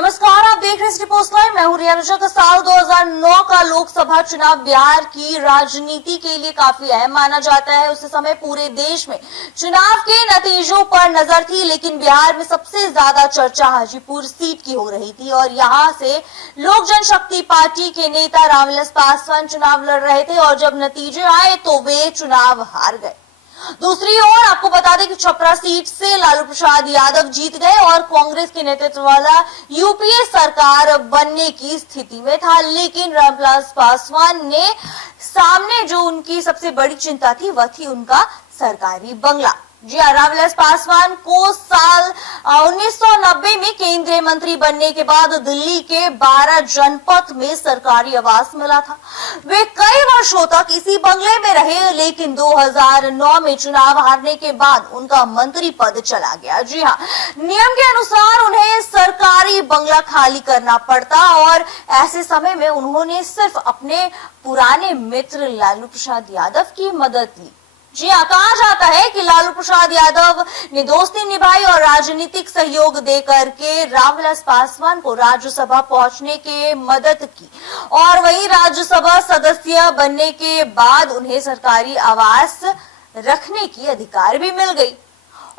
नमस्कार, आप देख रहे हैं सिटी पोस्ट लाइव। मैं हूं रिया रजक। साल 2009 का लोकसभा चुनाव बिहार की राजनीति के लिए काफी अहम माना जाता है। उस समय पूरे देश में चुनाव के नतीजों पर नजर थी, लेकिन बिहार में सबसे ज्यादा चर्चा हाजीपुर सीट की हो रही थी और यहां से लोक जनशक्ति पार्टी के नेता रामविलास पासवान चुनाव लड़ रहे थे और जब नतीजे आए तो वे चुनाव हार गए। दूसरी ओर आपको बता दें कि छपरा सीट से लालू प्रसाद यादव जीत गए और कांग्रेस के नेतृत्व वाला यूपीए सरकार बनने की स्थिति में था, लेकिन रामविलास पासवान ने सामने जो उनकी सबसे बड़ी चिंता थी वह थी उनका सरकारी बंगला। जी हाँ, रामविलास पासवान को साल 1990 में केंद्रीय मंत्री बनने के बाद दिल्ली के 12 जनपद में सरकारी आवास मिला था। वे कई वर्षों तक इसी बंगले में रहे, लेकिन 2009 में चुनाव हारने के बाद उनका मंत्री पद चला गया। जी हाँ, नियम के अनुसार उन्हें सरकारी बंगला खाली करना पड़ता और ऐसे समय में उन्होंने सिर्फ अपने पुराने मित्र लालू प्रसाद यादव की मदद ली। जी हाँ, कहा जाता है कि लालू प्रसाद यादव ने दोस्ती निभाई और राजनीतिक सहयोग देकर के रामविलास पासवान को राज्यसभा पहुंचने के मदद की और वही राज्यसभा सदस्य बनने के बाद उन्हें सरकारी आवास रखने की अधिकार भी मिल गई।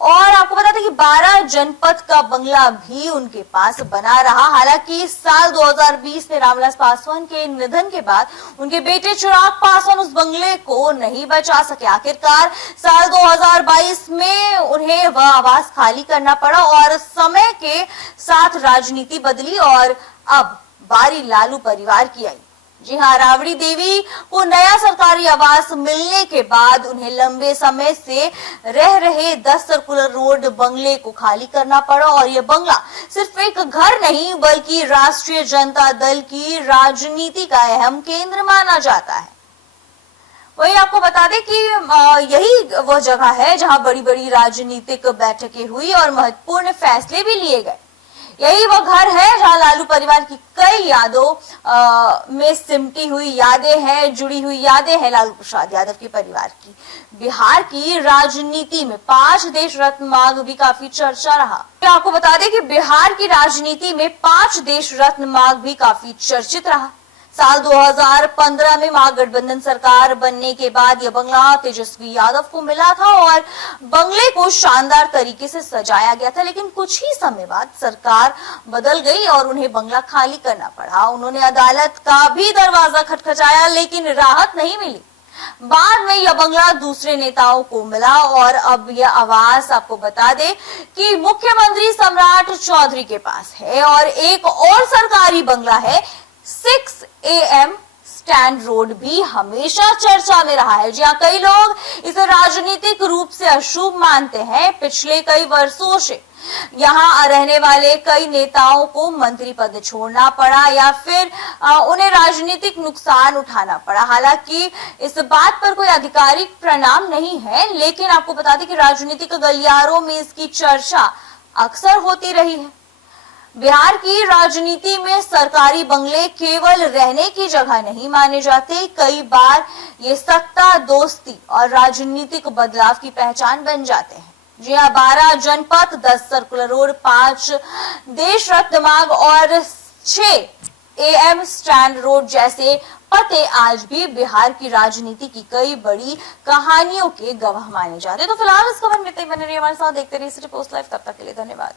और आपको बता दें कि 12 जनपद का बंगला भी उनके पास बना रहा। हालांकि साल 2020 में रामविलास पासवान के निधन के बाद उनके बेटे चिराग पासवान उस बंगले को नहीं बचा सके। आखिरकार साल 2022 में उन्हें वह आवास खाली करना पड़ा और समय के साथ राजनीति बदली और अब बारी लालू परिवार की आई। जी हाँ, राबड़ी देवी को नया सरकारी आवास मिलने के बाद उन्हें लंबे समय से रह रहे 10 सर्कुलर रोड बंगले को खाली करना पड़ा और यह बंगला सिर्फ एक घर नहीं बल्कि राष्ट्रीय जनता दल की राजनीति का अहम केंद्र माना जाता है। वही आपको बता दें कि यही वह जगह है जहां बड़ी बड़ी राजनीतिक बैठकें हुई और महत्वपूर्ण फैसले भी लिए गए। यही वो घर है जहां लालू परिवार की कई यादों में सिमटी हुई यादें हैं, जुड़ी हुई यादें हैं लालू प्रसाद यादव के परिवार की। बिहार की राजनीति में 5 देश रत्न मांग भी काफी चर्चा रहा। आपको बता दें कि बिहार की राजनीति में 5 देश रत्न मांग भी काफी चर्चित रहा। साल 2015 में महागठबंधन सरकार बनने के बाद यह बंगला तेजस्वी यादव को मिला था और बंगले को शानदार तरीके से सजाया गया था, लेकिन कुछ ही समय बाद सरकार बदल गई और उन्हें बंगला खाली करना पड़ा। उन्होंने अदालत का भी दरवाजा खटखटाया, लेकिन राहत नहीं मिली। बाद में यह बंगला दूसरे नेताओं को मिला और अब यह आवास आपको बता दे कि मुख्यमंत्री सम्राट चौधरी के पास है और एक और सरकारी बंगला है 6 AM स्टैंड रोड भी हमेशा चर्चा में रहा है। जहां कई लोग इसे राजनीतिक रूप से अशुभ मानते हैं। पिछले कई वर्षों से यहाँ रहने वाले कई नेताओं को मंत्री पद छोड़ना पड़ा या फिर उन्हें राजनीतिक नुकसान उठाना पड़ा। हालांकि इस बात पर कोई आधिकारिक प्रमाण नहीं है, लेकिन आपको बता दें कि राजनीतिक गलियारों में इसकी चर्चा अक्सर होती रही है। बिहार की राजनीति में सरकारी बंगले केवल रहने की जगह नहीं माने जाते, कई बार ये सत्ता, दोस्ती और राजनीतिक बदलाव की पहचान बन जाते हैं। जी हाँ, 12 जनपद, 10 सर्कुलर रोड, 5 देश रत्न मार्ग और 6 AM स्टैंड रोड जैसे पते आज भी बिहार की राजनीति की कई बड़ी कहानियों के गवाह माने जाते हैं। तो फिलहाल इस खबर में इतना ही। बने रहिए हमारे साथ, देखते रहिए सिटी पोस्ट लाइव। तब तक के लिए धन्यवाद।